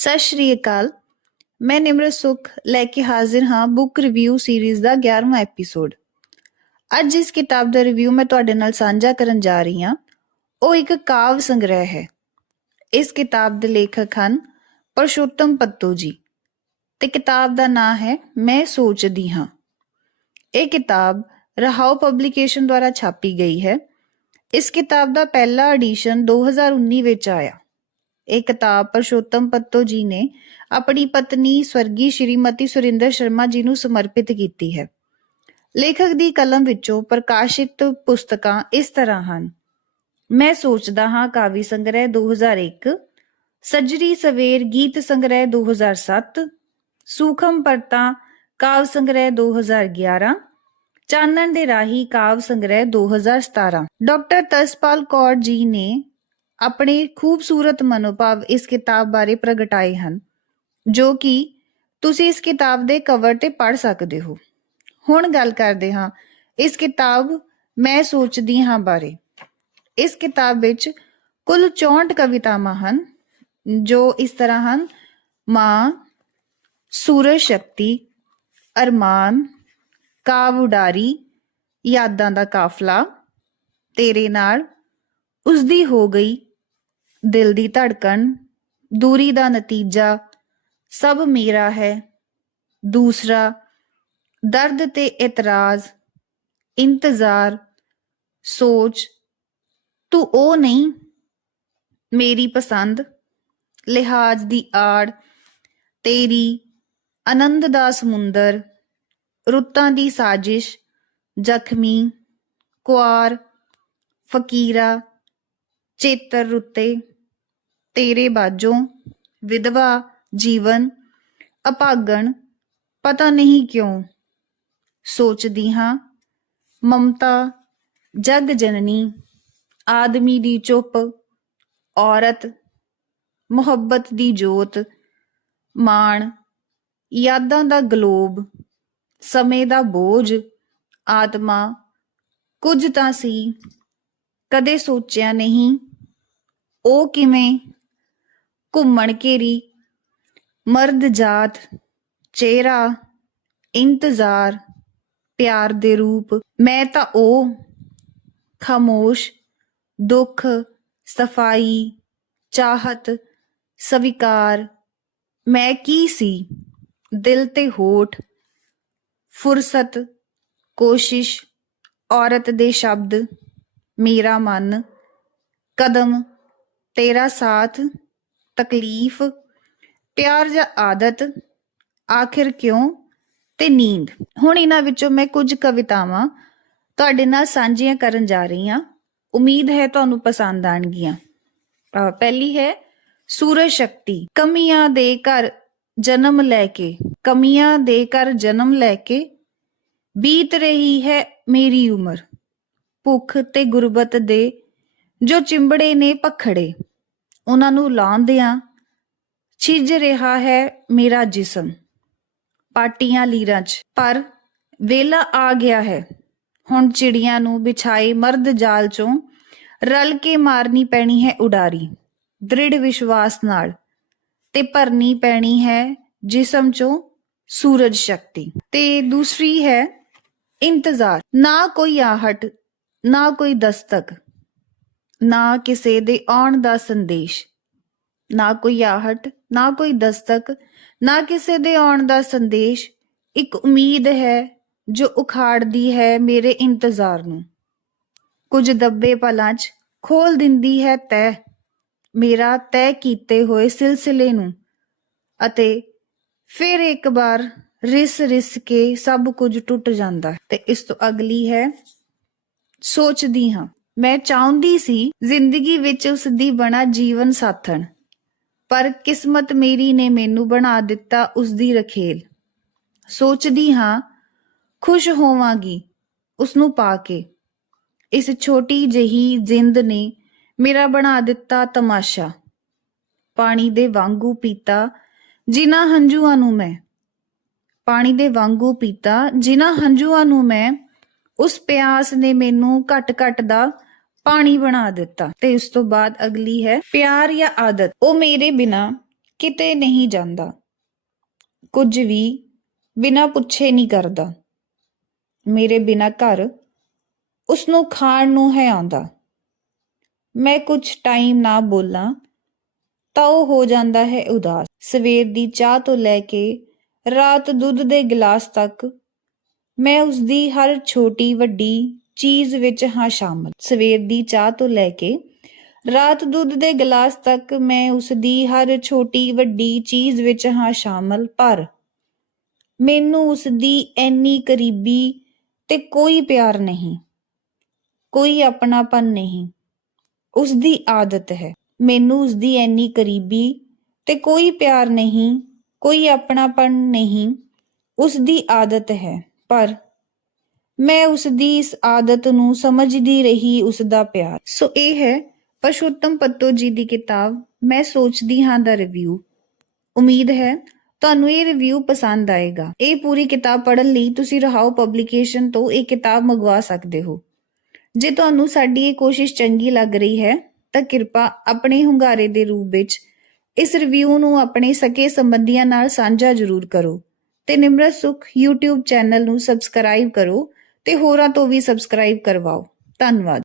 ਸਤਿ ਸ਼੍ਰੀ ਅਕਾਲ। ਮੈਂ ਨਿਮਰਤ ਸੁਖ ਲੈ ਕੇ ਹਾਜ਼ਰ ਹਾਂ ਬੁੱਕ ਰਿਵਿਊ ਸੀਰੀਜ਼ ਦਾ 11ਵਾਂ ਐਪੀਸੋਡ। ਅੱਜ ਇਸ ਕਿਤਾਬ ਦਾ ਰਿਵਿਊ ਮੈਂ ਤੁਹਾਡੇ ਨਾਲ ਸਾਂਝਾ ਕਰਨ ਜਾ ਰਹੀ ਹਾਂ। ਉਹ ਇੱਕ ਕਾਵ ਸੰਗ੍ਰਹਿ ਹੈ। ਇਸ ਕਿਤਾਬ ਦੇ ਲੇਖਕ ਹਨ ਪਰਸ਼ੋਤਮ ਪੱਤੂ ਜੀ ਤੇ ਕਿਤਾਬ ਦਾ ਨਾਂ ਹੈ ਮੈਂ ਸੋਚਦੀ ਹਾਂ। ਇਹ ਕਿਤਾਬ ਰਹਾਉ ਪਬਲੀਕੇਸ਼ਨ ਦੁਆਰਾ ਛਾਪੀ ਗਈ ਹੈ। ਇਸ ਕਿਤਾਬ ਦਾ ਪਹਿਲਾ ਐਡੀਸ਼ਨ 2019 ਵਿੱਚ ਆਇਆ। ਇਹ ਕਿਤਾਬ ਪਰਸ਼ੋਤਮ ਪੱਤੋ ਜੀ ਨੇ ਆਪਣੀ ਪਤਨੀ ਸਵਰਗੀ ਸ਼੍ਰੀਮਤੀ ਸੁਰਿੰਦਰ ਸ਼ਰਮਾ ਜੀ ਨੂੰ ਸਮਰਪਿਤ ਕੀਤੀ ਹੈ। ਲੇਖਕ ਦੀ ਕਲਮ ਵਿੱਚੋਂ ਪ੍ਰਕਾਸ਼ਿਤ ਪੁਸਤਕਾਂ ਇਸ ਤਰ੍ਹਾਂ ਹਨ। ਮੈਂ ਸੋਚਦਾ ਹਾਂ, ਕਾਵੀ ਸੰਗ੍ਰਹਿ 2001 ਸੱਜਰੀ ਸਵੇਰ ਗੀਤ ਸੰਗ੍ਰਹਿ 2007 ਸੂਖਮ ਪਰਤਾ ਕਾਵ ਸੰਗ੍ਰਹਿ 2011 ਚਾਨਣ ਦੇ ਰਾਹੀ ਕਾਵ ਸੰਗ੍ਰਹਿ 2017 ਡਾਕਟਰ ਤਰਸਪਾਲ ਕੌਰ ਜੀ ਨੇ ਆਪਣੇ ਖੂਬਸੂਰਤ ਮਨੋਭਾਵ ਇਸ ਕਿਤਾਬ ਬਾਰੇ ਪ੍ਰਗਟਾਏ ਹਨ, ਜੋ ਕਿ ਤੁਸੀਂ ਇਸ ਕਿਤਾਬ ਦੇ ਕਵਰ ਤੇ ਪੜ੍ਹ ਸਕਦੇ ਹੋ। ਹੁਣ ਗੱਲ ਕਰਦੇ ਹਾਂ ਇਸ ਕਿਤਾਬ ਮੈਂ ਸੋਚਦੀ ਹਾਂ ਬਾਰੇ। ਇਸ ਕਿਤਾਬ ਵਿੱਚ ਕੁੱਲ 64 ਕਵਿਤਾਵਾਂ ਹਨ, ਜੋ ਇਸ ਤਰ੍ਹਾਂ ਹਨ, ਮਾਂ, ਸੂਰਜ ਸ਼ਕਤੀ, ਅਰਮਾਨ, ਕਾਵ ਉਡਾਰੀ, ਯਾਦਾਂ ਦਾ ਕਾਫਲਾ, ਤੇਰੇ ਨਾਲ, ਉਸਦੀ ਹੋ ਗਈ ਦਿਲ ਦੀ ਧੜਕਣ, ਦੂਰੀ ਦਾ ਨਤੀਜਾ, ਸਭ ਮੇਰਾ ਹੈ। ਦੂਸਰਾ, ਦਰਦ ਤੇ ਇਤਰਾਜ਼, ਇੰਤਜ਼ਾਰ, ਸੋਚ, ਤੂੰ ਉਹ ਨਹੀਂ, ਮੇਰੀ ਪਸੰਦ, ਲਿਹਾਜ਼ ਦੀ ਆੜ, ਤੇਰੀ ਆਨੰਦ ਦਾ ਸਮੁੰਦਰ, ਰੁੱਤਾਂ ਦੀ ਸਾਜ਼ਿਸ਼, ਜ਼ਖਮੀ, ਕੁਆਰ, ਫਕੀਰਾ ਚੇਤਰ ਰੁੱਤੇ ਤੇਰੇ ਬਾਝੋਂ ਵਿਧਵਾ ਜੀਵਨ ਅਪਾਗਣ ਪਤਾ ਨਹੀਂ ਕਿਉਂ ਸੋਚਦੀ ਹਾਂ, ਮਮਤਾ, ਜਗ ਜਨਨੀ, ਆਦਮੀ ਦੀ ਚੁੱਪ, ਔਰਤ, ਮੁਹੱਬਤ ਦੀ ਜੋਤ, ਮਾਣ, ਯਾਦਾਂ ਦਾ ਗਲੋਬ, ਸਮੇਂ ਦਾ ਬੋਝ, ਆਤਮਾ, ਕੁਝ ਤਾਂ ਸੀ, ਕਦੇ ਸੋਚਿਆ ਨਹੀਂ। ਉਹ ਕਿਵੇਂ? ਘੁੰਮਣ ਘੇਰੀ, ਮਰਦ ਜਾਤ, ਚਿਹਰਾ, ਇੰਤਜ਼ਾਰ, ਪਿਆਰ ਦੇ ਰੂਪ। ਮੈਂ ਤਾਂ ਉਹ, ਖਾਮੋਸ਼, ਦੁੱਖ, ਸਫ਼ਾਈ, ਚਾਹਤ, ਸਵੀਕਾਰ। ਮੈਂ ਕੀ ਸੀ? ਦਿਲ ਤੇ ਹੋਠ, ਫੁਰਸਤ, ਕੋਸ਼ਿਸ਼, ਔਰਤ ਦੇ ਸ਼ਬਦ, ਮੇਰਾ ਮਨ, ਕਦਮ। ਤੇਰਾ ਸਾਥ, ਤਕਲੀਫ, ਪਿਆਰ ਜਾਂ ਆਦਤ, ਆਖਿਰ ਕਿਉਂ ਤੇ ਨੀਂਦ। ਹੁਣ ਇਹਨਾਂ ਵਿੱਚੋਂ ਮੈਂ ਕੁਝ ਕਵਿਤਾਵਾਂ ਤੁਹਾਡੇ ਨਾਲ ਸਾਂਝੀਆਂ ਕਰਨ ਜਾ ਰਹੀ ਹਾਂ। ਉਮੀਦ ਹੈ ਤੁਹਾਨੂੰ ਪਸੰਦ ਆਣਗੀਆਂ ਪਹਿਲੀ ਹੈ, ਸੂਰਜ ਸ਼ਕਤੀ। ਕਮੀਆਂ ਦੇ ਘਰ ਜਨਮ ਲੈ ਕੇ, ਕਮੀਆਂ ਦੇ ਘਰ ਜਨਮ ਲੈ ਕੇ ਬੀਤ ਰਹੀ ਹੈ ਮੇਰੀ ਉਮਰ। ਭੁੱਖ ਤੇ ਗੁਰਬਤ ਦੇ ਜੋ ਚਿੰਬੜੇ ਨੇ ਪਖੜੇ ਉਹਨਾਂ ਨੂੰ ਲਾਉਂਦਿਆਂ ਛਿਜ ਰਿਹਾ ਹੈ ਮੇਰਾ ਜਿਸਮ, ਪਾਟੀਆਂ ਲੀਰਾਂ 'ਚ, ਪਰ ਵੇਲਾ ਆ ਗਿਆ ਹੈ। ਹੁਣ ਚਿੜੀਆਂ ਨੂੰ ਵਿਛਾਏ ਮਰਦ ਜਾਲ 'ਚੋਂ ਰਲ ਕੇ ਮਾਰਨੀ ਪੈਣੀ ਹੈ ਉਡਾਰੀ, ਦ੍ਰਿੜ ਵਿਸ਼ਵਾਸ ਨਾਲ, ਤੇ ਭਰਨੀ ਪੈਣੀ ਹੈ ਜਿਸਮ 'ਚੋਂ ਸੂਰਜ ਸ਼ਕਤੀ। ਤੇ ਦੂਸਰੀ ਹੈ, ਇੰਤਜ਼ਾਰ, ਨਾ ਕੋਈ ਆਹਟ, ਨਾ ਕੋਈ ਦਸਤਕ। ਨਾ ਕਿਸੇ ਦੇ ਆਉਣ ਦਾ ਸੰਦੇਸ਼, ਨਾ ਕੋਈ ਆਹਟ, ਨਾ ਕੋਈ ਦਸਤਕ, ਨਾ ਕਿਸੇ ਦੇ ਆਉਣ ਦਾ ਸੰਦੇਸ਼ ਇੱਕ ਉਮੀਦ ਹੈ ਜੋ ਉਖਾੜਦੀ ਹੈ ਮੇਰੇ ਇੰਤਜ਼ਾਰ ਨੂੰ ਕੁਝ ਦੱਬੇ ਪਲਾਂ 'ਚ ਖੋਲ ਦਿੰਦੀ ਹੈ ਤੈ ਮੇਰਾ ਤੈ ਕੀਤੇ ਹੋਏ ਸਿਲਸਿਲੇ ਨੂੰ ਅਤੇ ਫਿਰ ਇੱਕ ਵਾਰ ਰਿਸ ਰਿਸ ਕੇ ਸਭ ਕੁਝ ਟੁੱਟ ਜਾਂਦਾ ਹੈ। ਤੇ ਇਸ ਤੋਂ ਅਗਲੀ ਹੈ, ਸੋਚਦੀ ਹਾਂ ਮੈਂ ਚਾਹੁੰਦੀ ਸੀ ਜ਼ਿੰਦਗੀ ਵਿੱਚ ਉਸ ਦੀ ਬਣਾ ਜੀਵਨ ਸਾਥਣ, ਪਰ ਕਿਸਮਤ ਮੇਰੀ ਨੇ ਮੈਨੂੰ ਬਣਾ ਦਿੱਤਾ ਉਸ ਦੀ ਰਖੇਲ। ਸੋਚਦੀ ਹਾਂ, ਖੁਸ਼ ਹੋਵਾਂਗੀ ਉਸ ਨੂੰ ਪਾ ਕੇ। ਇਸ ਛੋਟੀ ਜਹੀ ਜਿੰਦ ਨੇ ਮੇਰਾ ਬਣਾ ਦਿੱਤਾ ਤਮਾਸ਼ਾ। ਪਾਣੀ ਦੇ ਵਾਂਗੂ ਪੀਤਾ ਜਿਨ੍ਹਾਂ ਹੰਝੂਆਂ ਨੂੰ ਮੈਂ। ਪਾਣੀ ਦੇ ਵਾਂਗੂ ਪੀਤਾ ਜਿਨ੍ਹਾਂ ਹੰਝੂਆਂ ਨੂੰ ਮੈਂ। ਉਸ ਪਿਆਸ ਨੇ ਮੈਨੂੰ ਘਟ ਘਟ ਦਾ ਪਾਣੀ ਬਣਾ ਦਿੱਤਾ ਤੇ ਉਸ ਤੋਂ ਬਾਅਦ ਅਗਲੀ ਹੈ, ਪਿਆਰ ਜਾਂ ਆਦਤ। ਉਹ ਮੇਰੇ ਬਿਨਾ ਕਿਤੇ ਨਹੀਂ ਜਾਂਦਾ। ਕੁਝ ਵੀ ਬਿਨਾਂ ਪੁੱਛੇ ਨਹੀਂ ਕਰਦਾ। ਮੇਰੇ ਬਿਨਾਂ ਘਰ ਉਸ ਨੂੰ ਖਾਣ ਨੂੰ ਹੈ ਆਉਂਦਾ। ਮੈਂ ਕੁਝ ਟਾਈਮ ਨਾ ਬੋਲਾਂ ਤਾਂ ਉਹ ਹੋ ਜਾਂਦਾ ਹੈ ਉਦਾਸ। ਸਵੇਰ ਦੀ ਚਾਹ ਤੋਂ ਲੈ ਕੇ ਰਾਤ ਦੁੱਧ ਦੇ ਗਲਾਸ ਤੱਕ ਮੈਂ ਉਸ ਦੀ ਹਰ ਛੋਟੀ ਵੱਡੀ ਚੀਜ਼ ਵਿੱਚ ਹਾਂ ਸ਼ਾਮਲ। ਸਵੇਰ ਦੀ ਚਾਹ ਤੋਂ ਲੈ ਕੇ ਰਾਤ ਦੁੱਧ ਦੇ ਗਲਾਸ ਤੱਕ ਮੈਂ ਉਸ ਦੀ ਹਰ ਛੋਟੀ ਵੱਡੀ ਚੀਜ਼ ਵਿੱਚ ਹਾਂ ਸ਼ਾਮਲ, ਪਰ ਮੈਨੂੰ ਉਸ ਦੀ ਐਨੀ ਕਰੀਬੀ ਤੇ ਕੋਈ ਪਿਆਰ ਨਹੀਂ, ਕੋਈ ਆਪਣਾਪਨ ਨਹੀਂ। ਉਸ ਦੀ ਆਦਤ ਹੈ। ਮੈਨੂੰ ਉਸ ਦੀ ਐਨੀ ਕਰੀਬੀ ਤੇ ਕੋਈ ਪਿਆਰ ਨਹੀਂ, ਕੋਈ ਆਪਣਾਪਨ ਨਹੀਂ। ਉਸ ਦੀ ਆਦਤ ਹੈ, ਪਰ ਮੈਂ ਉਸ ਦੀ ਇਸ ਆਦਤ ਨੂੰ ਸਮਝਦੀ ਰਹੀ ਉਸ ਦਾ ਪਿਆਰ। ਸੋ ਇਹ ਹੈ ਪਰਸ਼ੋਤਮ ਪੱਤੋ ਜੀ ਦੀ ਕਿਤਾਬ, ਮੈਂ ਸੋਚਦੀ ਹਾਂ ਦਾ ਰਿਵਿਊ ਉਮੀਦ ਹੈ ਤੁਹਾਨੂੰ ਇਹ ਰਿਵਿਊ ਪਸੰਦ ਆਏਗਾ। ਇਹ ਪੂਰੀ ਕਿਤਾਬ ਪੜ੍ਹਨ ਲਈ ਤੁਸੀਂ ਰਹਾਓ ਪਬਲੀਕੇਸ਼ਨ ਤੋਂ ਇਹ ਕਿਤਾਬ ਮੰਗਵਾ ਸਕਦੇ ਹੋ। ਜੇ ਤੁਹਾਨੂੰ ਸਾਡੀ ਇਹ ਕੋਸ਼ਿਸ਼ ਚੰਗੀ ਲੱਗ ਰਹੀ ਹੈ, ਤਾਂ ਕਿਰਪਾ ਆਪਣੇ ਹੁੰਗਾਰੇ ਦੇ ਰੂਪ ਵਿੱਚ ਇਸ ਰਿਵਿਊ ਨੂੰ ਆਪਣੇ ਸਕੇ ਸੰਬੰਧੀਆਂ ਨਾਲ ਸਾਂਝਾ ਜ਼ਰੂਰ ਕਰੋ ਤੇ ਨਿਮਰਤ ਸੁਖ YouTube ਚੈਨਲ ਨੂੰ ਸਬਸਕ੍ਰਾਈਬ ਕਰੋ ਤੇ ਹੋਰਾਂ ਤੋਂ ਵੀ ਸਬਸਕ੍ਰਾਈਬ ਕਰਵਾਓ। ਧੰਨਵਾਦ।